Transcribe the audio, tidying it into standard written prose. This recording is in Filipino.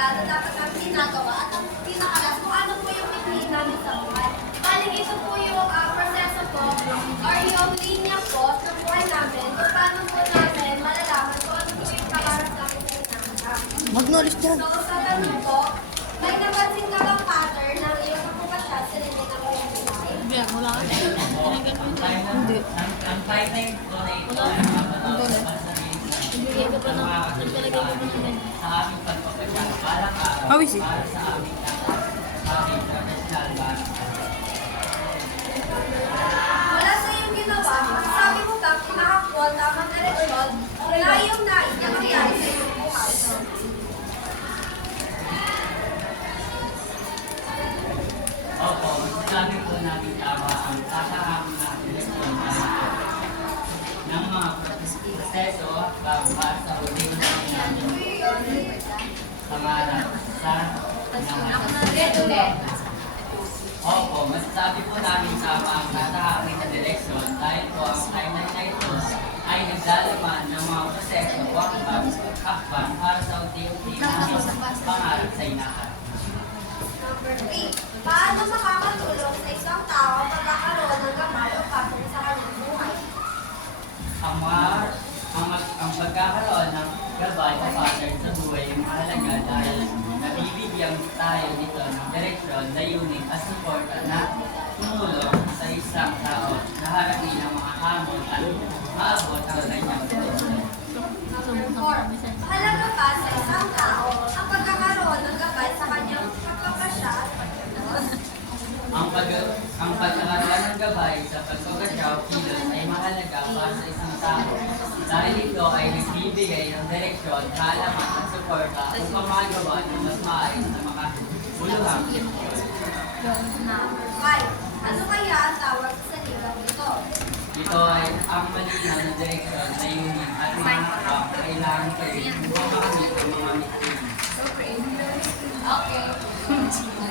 pinaka dapat namin ginagawa at ang pinakalas kung ano po yung pinili namin sa buhay. Bali, ito po yung proseso po or yung linya po sa buhay namin kung paano po namin malalaman kung ano po yung pangarap namin sa pinaka. Mag-knowledge dyan. So, sa ganun po, may napansin ka bang pattern ng iyong kapupasya sa linya ng iyong buhay? Yan, wala ka. Hindi. Ang timeline ko na ito ay Nagbigay ka pa ng, nagtalagay ka pa ng ganyan. sa aming pagpapasya balang araw Hawis eh. para sa aming professional balang. Wala sa iyong ginawa, sabi mo ba pinakakuha tamang direksyon na iyong nais na mangyari sa iyong buhay? Opo, masasabi po namin tama ang kakahamon na direksyon ng mga proseso para sa uling namin pangarap sa naman. Opo, masasabi po namin tama ang kakahamon na direksyon dahil po ang timeline na ito ay naglalaman ng mga proseso hakbang para sa unti-unti namin pangarap sa inaharap. Number 3. Paano makakatulong sa isang tao ang pagkakaroon ng gamay o patong sa kanyang buhay? Ang pagkakaroon ng gabay o pattern sa buhay ay mahalaga dahil nabibigyan tayo nito ng direksyon, layunin at support na tumulong sa isang tao na harapin ang mga hamon at maabot ang kanyang potential. Number 4. Mahalaga pa sa isang tao ang pagkakaroon ng gabay sa kanyang pagpapasya at pagkakaroon. Ang pagkakaroon ng gabay sa pagpapasya o kilos ay mahalaga para sa isang tao dahil ito ay nagbibigay ng direksyon, kaalaman at suporta upang makagawa ng mas maayos na makabuluhang Number 5. Ano kaya ang tawag sa ligang ito? ito ay ang malinaw na direksyon, layunin at mga hakbang na kailangan gawin upang makamit ang mga mitulin. Okay.